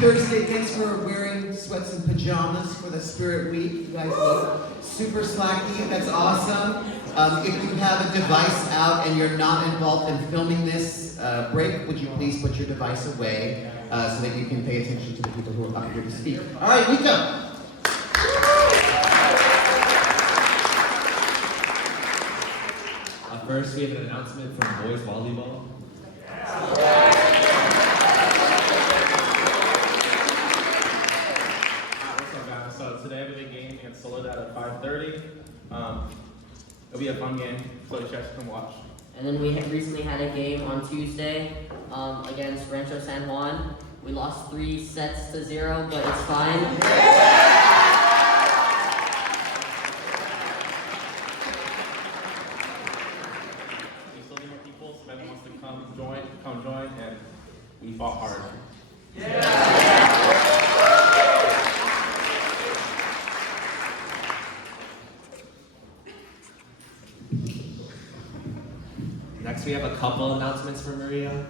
Thursday. Thanks for wearing sweats and pajamas for the Spirit Week. You guys look super slacky. That's awesome. If you have a device out and you're not involved in filming this break, would you please put your device away so that you can pay attention to the people who are up here to speak. All right, Nico. First, we have an announcement from boys volleyball. What's up, guys? So today I have a big game against Soledad at 5:30. It'll be a fun game, so you guys can watch. And then we recently had a game on Tuesday against Rancho San Juan. We lost 3-0, but it's fine. Come join, and we fought hard. Next, we have a couple announcements for Maria.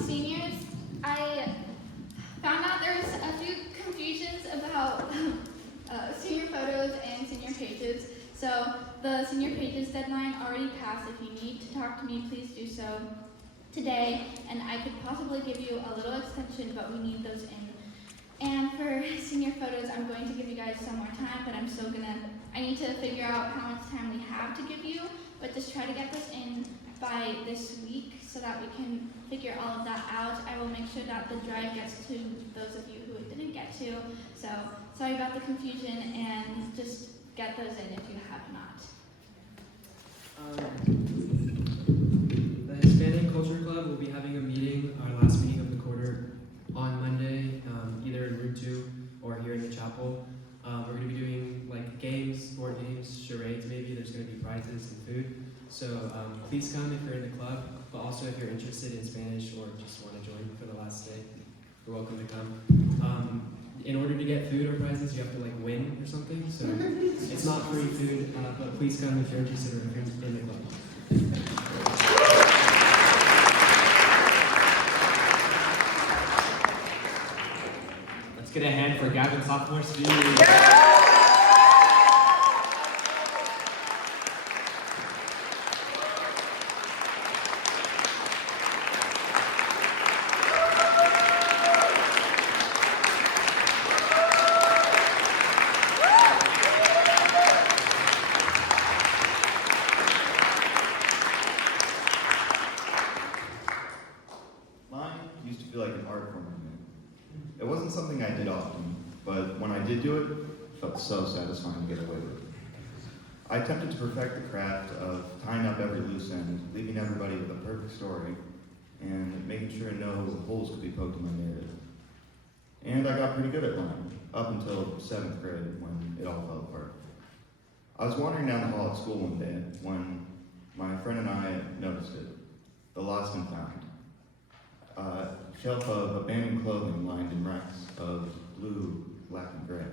Seniors, I found out there's a few confusions about senior photos and senior pages. So the senior pages deadline already passed. If you need to talk to me, please do so today. And I could possibly give you a little extension, but we need those in. And for senior photos, I'm going to give you guys some more time, but I need to figure out how much time we have to give you, but just try to get this in by this week so that we can figure all of that out. I will make sure that the drive gets to those of you who it didn't get to. So sorry about the confusion, and just get those in if you have not. The Hispanic Culture Club will be having a meeting, our last meeting of the quarter, on Monday, either in room 2 or here in the chapel. We're going to be doing like games, board games, charades maybe. There's going to be prizes and food. So please come if you're in the club, but also if you're interested in Spanish or just want to join for the last day, you're welcome to come. In order to get food or prizes, you have to like win or something. So it's not free food, but please come if you're interested or if you're in the club. Let's get a hand for Gavin Sophomore Speech. Used to feel like an art form to me. It wasn't something I did often, but when I did do it, it felt so satisfying to get away with. I attempted to perfect the craft of tying up every loose end, leaving everybody with a perfect story, and making sure no holes could be poked in my narrative. And I got pretty good at rhyming, up until 7th grade when it all fell apart. I was wandering down the hall at school one day when my friend and I noticed it, the lost and found. Shelf of abandoned clothing lined in racks of blue, black, and gray,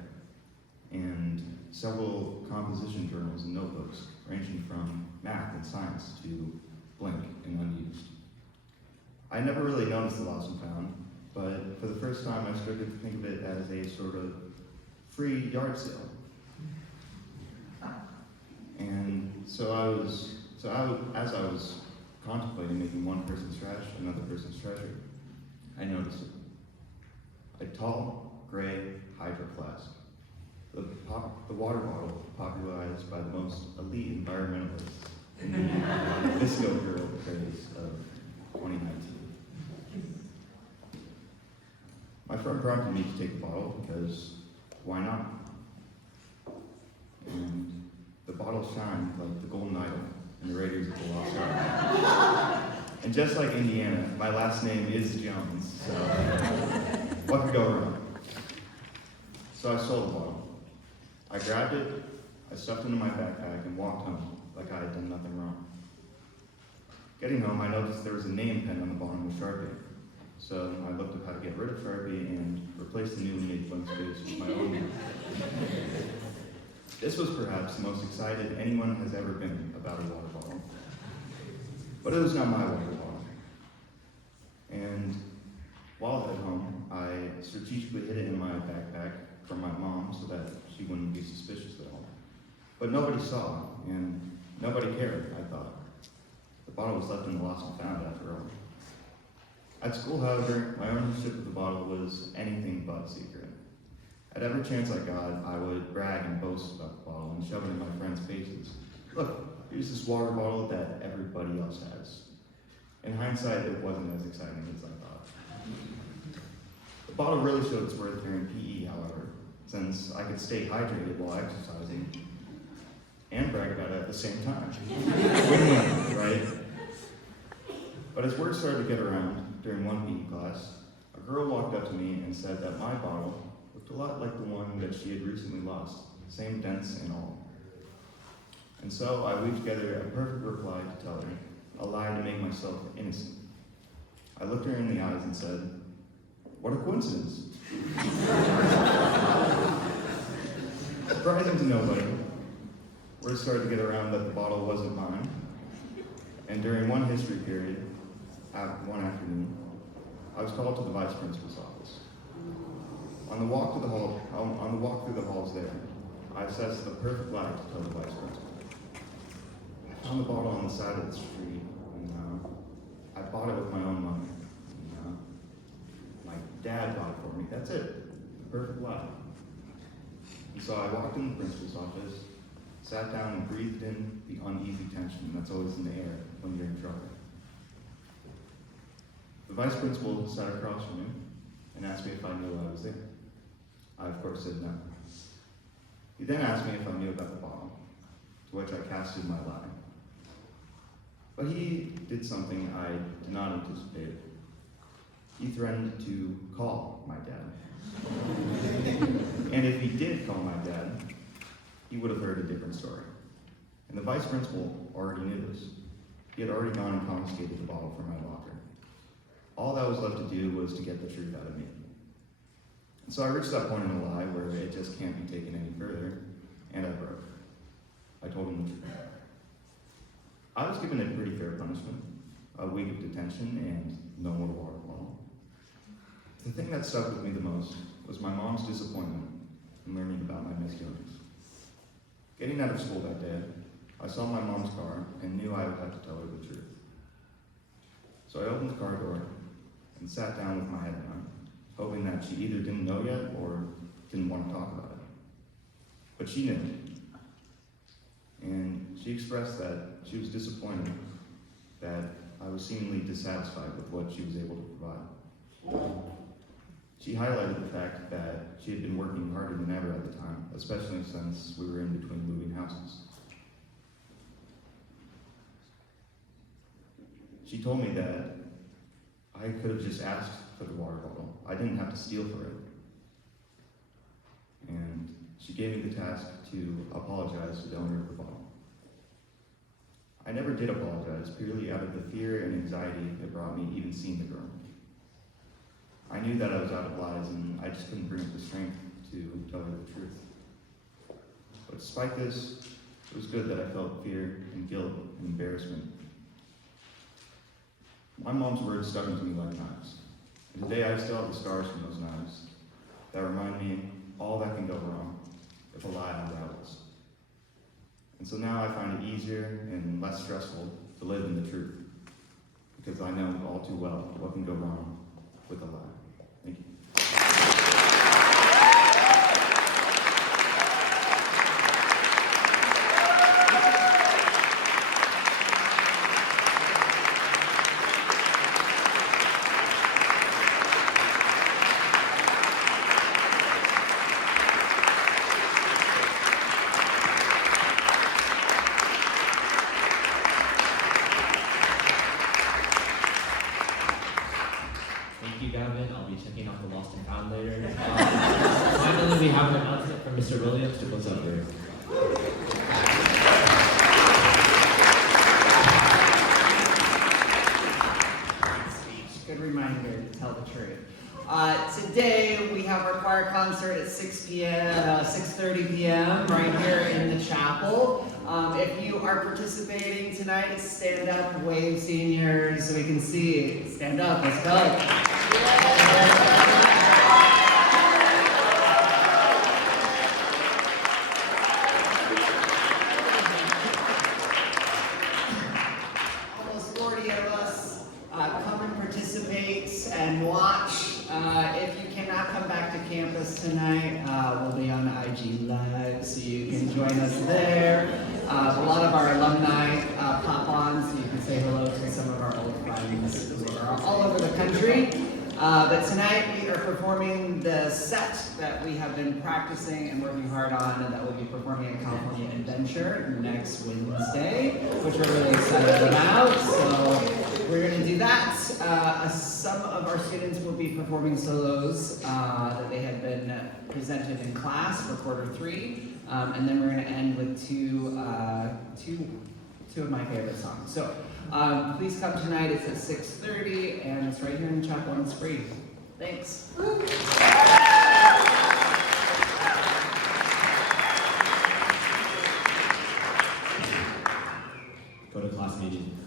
and several composition journals and notebooks ranging from math and science to blank and unused. I never really noticed the lost and found, but for the first time I started to think of it as a sort of free yard sale. And as I was contemplating making one person's trash another person's treasure, I noticed it. A tall, gray hydro flask. The water bottle popularized by the most elite environmentalists in the Visco Girl craze of 2019. My friend prompted me to take the bottle because why not? And the bottle shined like the golden idol in the Raiders of the Lost Ark. And just like Indiana, my last name is Jones, so what could go wrong? So I sold the bottle. I grabbed it, I stuffed it into my backpack, and walked home like I had done nothing wrong. Getting home, I noticed there was a name pen on the bottom with Sharpie. So I looked up how to get rid of Sharpie and replace the newly made blank space with my own name. This was perhaps the most excited anyone has ever been about a water bottle. But it was not my water bottle. And while at home, I strategically hid it in my backpack from my mom so that she wouldn't be suspicious at all. But nobody saw, and nobody cared, I thought. The bottle was left in the lost and found after all. At school, however, my ownership of the bottle was anything but secret. At every chance I got, I would brag and boast about the bottle and shove it in my friends' faces. Look, here's this water bottle that everybody else has. In hindsight, it wasn't as exciting as I thought. The bottle really showed its worth during PE, however, since I could stay hydrated while exercising and brag about it at the same time. Win-win, right? But as word started to get around during one PE class, a girl walked up to me and said that my bottle looked a lot like the one that she had recently lost, same dents and all. And so I weaved together a perfect reply to tell her, a lie to make myself innocent. I looked her in the eyes and said, "What a coincidence." Surprising to nobody, word started to get around that the bottle wasn't mine. And during one history period, one afternoon, I was called to the vice principal's office. On the walk through the halls there, I assessed the perfect lie to tell the vice principal. I found the bottle on the side of the street, and I bought it with my own money. And, my dad bought it for me. That's it. The perfect lie. And so I walked in the principal's office, sat down and breathed in the uneasy tension that's always in the air when you're in trouble. The vice principal sat across from me and asked me if I knew I was there. I, of course, said no. He then asked me if I knew about the bottle, to which I casted my lie. But he did something I did not anticipate. He threatened to call my dad. And if he did call my dad, he would have heard a different story. And the vice principal already knew this. He had already gone and confiscated the bottle from my locker. All that was left to do was to get the truth out of me. And so I reached that point in a lie where it just can't be taken any further, and I broke. I told him the truth. I was given a pretty fair punishment, a week of detention and no more water bottle. The thing that stuck with me the most was my mom's disappointment in learning about my misdoings. Getting out of school that day, I saw my mom's car and knew I would have to tell her the truth. So I opened the car door and sat down with my head down, hoping that she either didn't know yet or didn't want to talk about it. But she knew. And she expressed that she was disappointed that I was seemingly dissatisfied with what she was able to provide. She highlighted the fact that she had been working harder than ever at the time, especially since we were in between moving houses. She told me that I could have just asked for the water bottle. I didn't have to steal for it. And she gave me the task to apologize to the owner of the bottle. I never did apologize, purely out of the fear and anxiety it brought me even seeing the girl. I knew that I was out of lies, and I just couldn't bring up the strength to tell her the truth. But despite this, it was good that I felt fear and guilt and embarrassment. My mom's words stuck into me like knives. And today I still have the scars from those knives that remind me all that can go wrong if a lie unravels. And so now I find it easier and less stressful to live in the truth, because I know all too well what can go wrong with a lie. Thank you. Thank you, Gavin. I'll be checking out the lost and found later. Finally, we have an announcement from Mr. Williams to close out here. Good reminder to tell the truth. Today we have our choir concert at 6 p.m. 6:30 p.m. right here in the chapel. If you are participating tonight, stand up, wave seniors so we can see. Stand up, let's go. Almost 40 of us come and participate and watch. If you cannot come back to campus tonight, we'll be on IG Live, so you can join us there. A lot of our alumni pop on, so you can say hello to some of our old friends who are all over the country. But tonight we are performing the set that we have been practicing and working hard on, and that we'll be performing at California Adventure next Wednesday, which we're really excited about. So we're going to do that. Some of our students will be performing solos that they had been presented in class for quarter 3, and then we're going to end with two of my favorite songs. So please come tonight. It's at 6:30, and it's right here in the chapel, and it's free. Thanks. Go to class meeting.